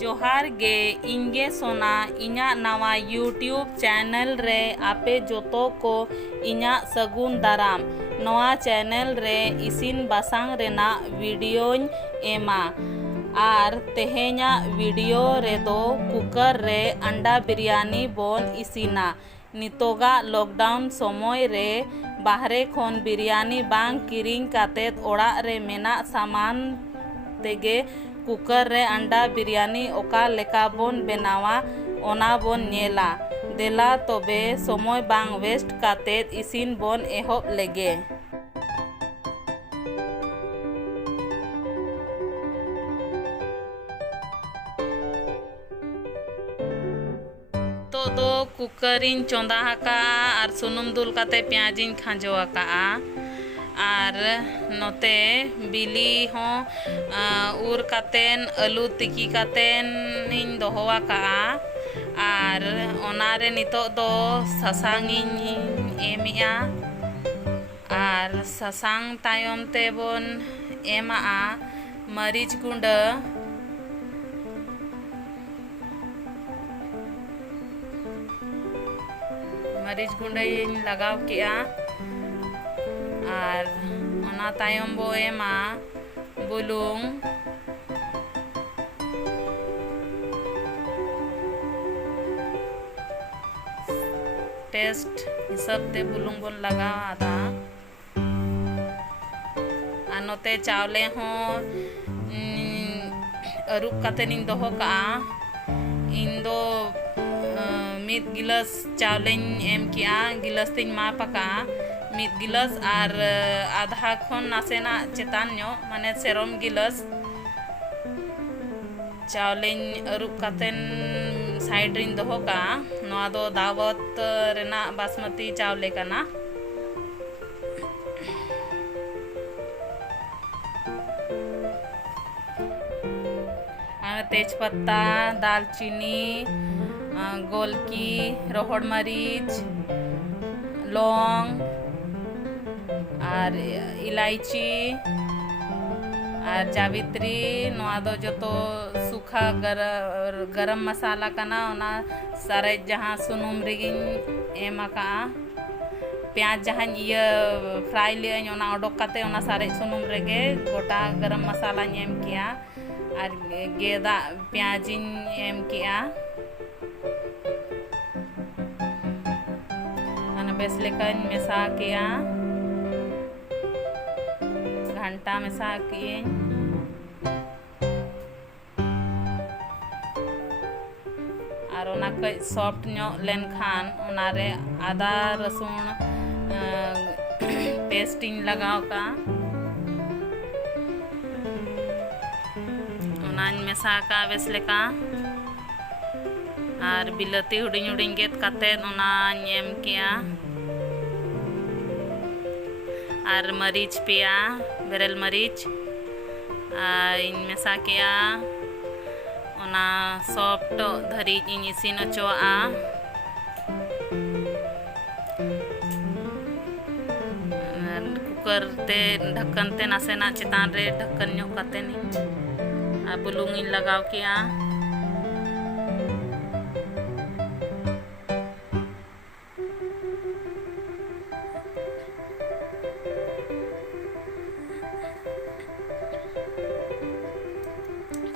जोहार गे इंगे सोना इन्या नवा यूट्यूब चैनल रे आपे जोतो को इन्या सगुन दाराम नवा चैनल रे इसिन बासांग रेना वीडियोñ एमा आर तेहेñा वीडियो रे दो कुकर रे अंडा बिरयानी बोन इसिना नितोगा लॉकडाउन समय रे बाहरे खोन बिरयानी बांग किरिंग कातेत ओड़ा रे मेना सामान तेगे कुकर रे अंडा बिरयानी ओका लेका बोन बेनावा ओना बोन नेला देला तबे समय बांग वेस्ट कातेत इसिन बोन एहोब लेगे। तो दो कुकरिन चोंदा हका आर सुनुम दुल काते प्याजिन खांजो हका आर नोते बिली हों उर कातेन आलू तिकी कातेन इन दोहोवा का आर ओनारे नितो दो ससांग इन एमिया आर ससांग तायम ते बोन एमा मरीच गुंड इन लगाव किया आर ओना तायम बो एमा बुलुंग टेस्ट हिसाब ते बुलुंग बोन लगाव आदा आर नोते चावले हो अरुप काते निन दोहो का इन दो मिद गिलास चावले एम किया गिलास तिन मा पका मिद गिलास आर आधा खन नासेना चेतान नो माने सेरम गिलास चावले अरुप कातेन साइड रिन दोहो का नोआ दो दावत रेना बासमती चावले कना तेज पत्ता दालचीनी गोलकी रोहड़ मरीच लौंग और इलायची और जावित्री नोआ दो जो तो सूखा गरम मसाला कना ओना सारे जहाँ सुनुम रिगिन एमा का प्याज जहाँ ये फ्राई लिया ओना ओडोक काते ओना सारे सुनुम रेगे गोटा गरम मसाला एम किया और गेदा प्याजिन एम किया बेस लेकर मेसा किया घंटा मेसा किए और ओना कई सॉफ्ट नो लेन खान ओनारे आदा रसुन पेस्टिंग लगाव का ओनान मेसा का बेस लेका और बिलाती हुडिंग हुडिंग गेत काते ओना एम किया और मरीच पिया बेरेल मरीच इन मेसा किया ओना सॉफ्ट धरी इन इसिन ओचोआ कुकर ते ढक्कन ते नासेना चेतान रे ढक्कन ᱧᱚᱜ काते नी बुलुंग इन लगाव किया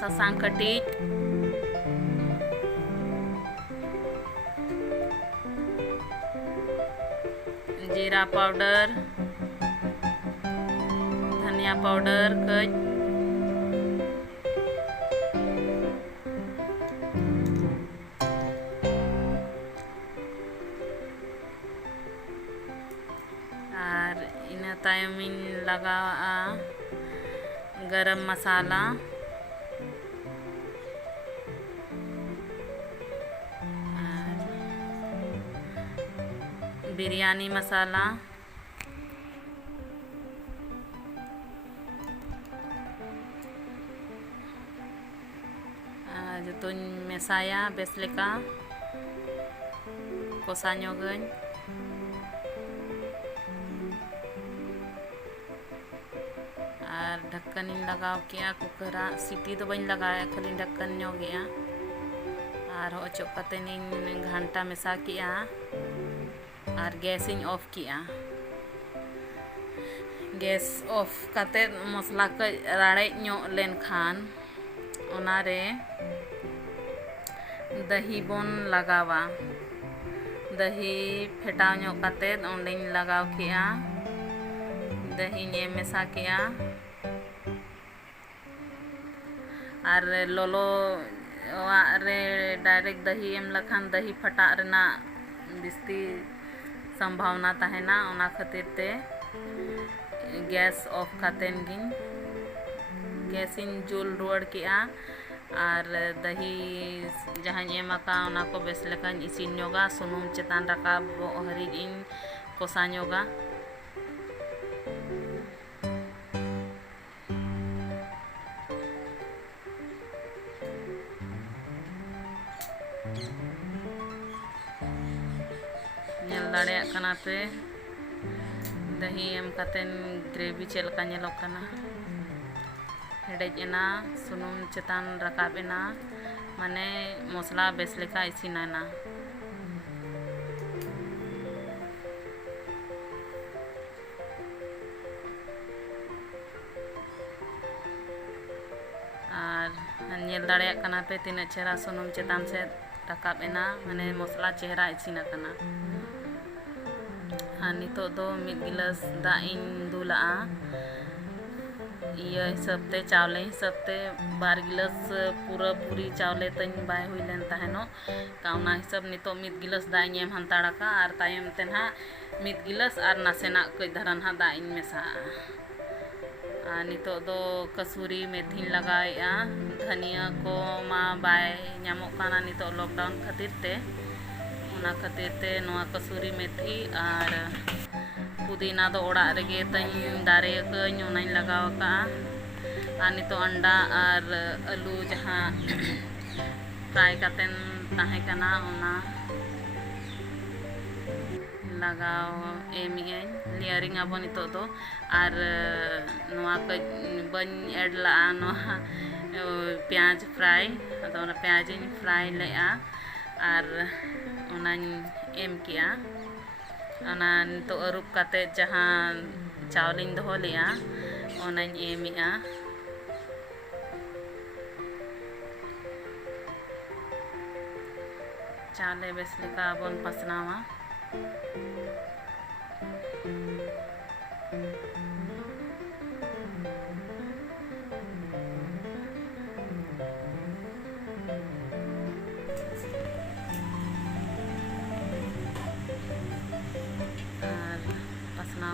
ससांग कटी जीरा पाउडर धनिया पाउडर कच और इन तायमिन लगा गरम मसाला बिरयानी मसाला जो तो मेसाया बेस लेका कोसा ᱧᱚᱜᱟᱹᱧ और ढक्कन लगाव किया कुकरा सीटी तो बन लगाया खाली ढक्कन गया और अचोक कते घंटा मेसा किया और गैस ऑफ किया गैस ऑफ कते मसला कज राड़े लेन खान ओनारे दही बन लगावा दही फेटाव कते ओंडें लगाव किया दही मेसा किया और लोलो रे डायरेक्ट दही एम लखान दही फटा रेना बिस्ती संभावना तहना ओना खातिर ते गैस ऑफ कतेन गिन गैसिन जुल रुआड़ किया और दही जहाँ एमका ओना को बेस लेकान इसिन योगा सुनुम चेतान रकाब हरिज इन कोसा योगा दाड़े कना पे दही एम कतेन ग्रेवी चलका नेलोकना हेडेजना सुनुम चेतान रकाबेना माने मसला बेस लेका इसिनाना और नेल दाड़े कना पे तीन चेहरा सुनुम चेतान से रकाबेना माने मसला चेहरा इसिना कना हाँ नितो दो मिद गिलास दा इन दुला ये हिसाब ते चावले हिसाब ते 12 गिलास पूरा पूरी चावले तन बाय हुई लेन तहनो काउना हिसाब नितो मिद गिलास दा एम हंताड़ा का और तायम तेन हा मिद गिलास और नासेना कई धरन हा दा इन मेसा नितो दो कसूरी मेथी लगाया धनिया को मा बाय नामोग काना नितो लॉकडाउन खातिर ते ओना खातिर ते नोआ कसूरी मेथी और पुदीना दो ओड़ा रेगे तन दारे कई ओनाइन लगाव का और नितो अंडा और आलू जहाँ फ्राई कतेन ताहे कना ओना लगाव एमियन लेयरिंग आबो नितो दो और नोआ कई बन ऐड ला नोआ प्याज फ्राई अदो ओना प्याज इन फ्राई लेआ और ओनानी एम किया ओना तो अरूप कते जहाँ चावलिन दोहो लिया ओनानी एमिया चाले बेस लेका बन पसनावा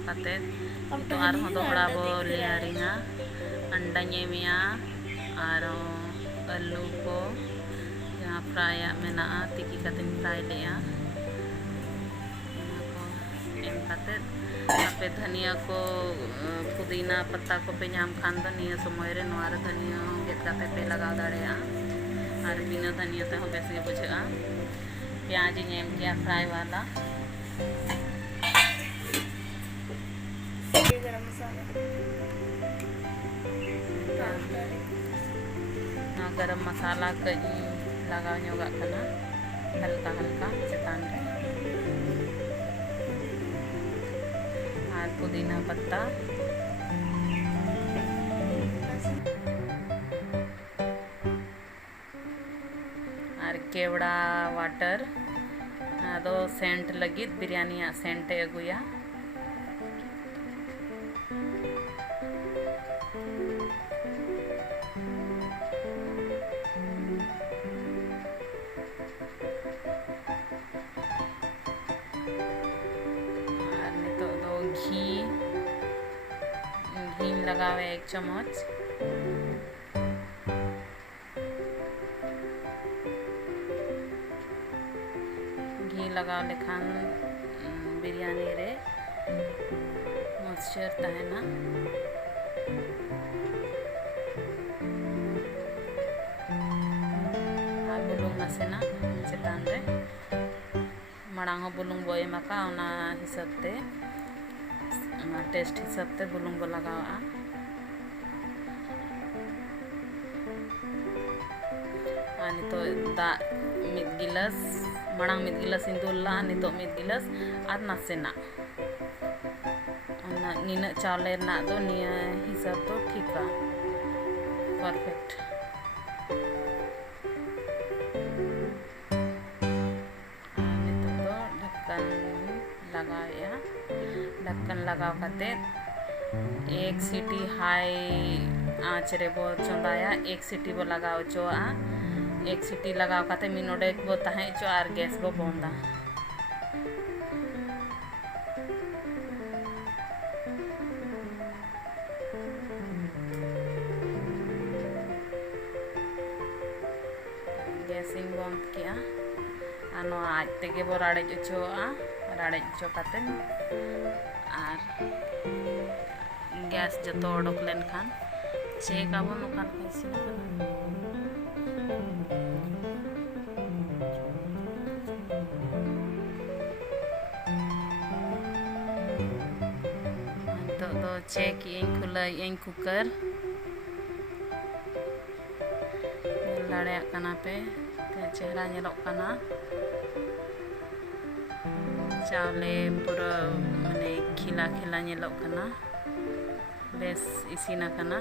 कते तो आरहों दोहरा बो लेयरिंगा अंडा नेमिया और आलू को जहाँ फ्राई मेना तिकी कते फ्राई लिया एम कते पे धनिया को पुदीना पत्ता को पे नाम खान दो निया समय रे नोआर धनिया गेट कते पे लगा दाड़ेया और बिना धनिया ते हो बेस गे बुझेगा प्याज एम किया फ्राई वाला गरम मसाला कई लगा हल्का हल्का चेतान रे और पुदीना पत्ता और केवड़ा वाटर अदो सेंट लगी बिरयानी सेंट अगुया घी लगावे 1 चम्मच घी लगा लेखान बिरयानी रे मॉइस्चर तहना और बुलुंग नासेना चेतान रे माड़ांग बुलुंग बो एमाका ओना हिसाब ते टेस्ट हिसाब ते बुलुंग बो लगावा नितो दा मिद गिलास मांग मिद गिलास दुला नितो मिद गिलास और नासेना नीना चावले ना दो निया हिसाब तो ठीक है परफेक्ट। नितो तो ढक्कन लगाया ढक्कन लगाव काते एक सीटी हाई आँच रे बो चंदाया एक सीटी बो लगाव चोआ एक सीटी लगाव काते मिनोडे बो ताहे चो और गैस बो बंदा गैसिंग बंद किया आनो आज तेगे बो राड़े चोआ राड़े चो काते और गैस जो उडोक लेन खान चेक आबो नोकान इसिन तो चेक इन खुला इन कुकर लाड़े काना पे चेहरा नेलोक काना चावले पूरा माने खिला खिला नेलोक काना बेस इसिना काना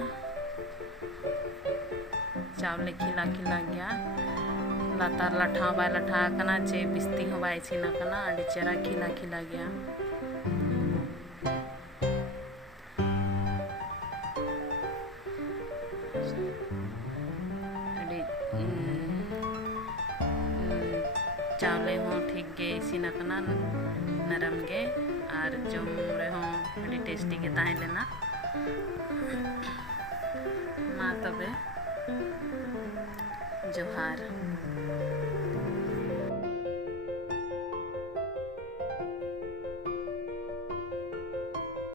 चावले खिला खिला गया लातार लाठा बाय लाठा काना चे बिस्ती हो बाय इसिना काना अड़ी चेहरा खिला खिला गया अड़ी चावले हो ठीक गे इसिना काना नरम गे और जम रे हो अड़ी टेस्टी के ताहे लेना मा तबे जोहार।